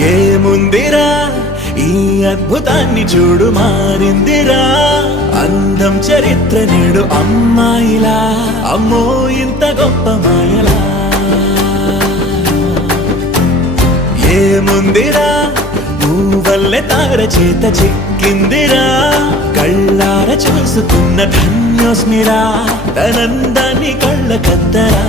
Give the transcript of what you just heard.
ఏముందిరా ఈ అద్భుతాన్ని చూడు, మారిందిరా అందం చరిత్ర నేడు అమ్మాయిలా, అమ్మో ఇంత గొప్ప మాయలా. ఏముందిరా నువ్వల్లే తార చేత చిక్కిందిరా, కళ్ళార చూసుకున్న ధన్యోస్మిరా, తనందాన్ని కళ్ళ కద్దరా.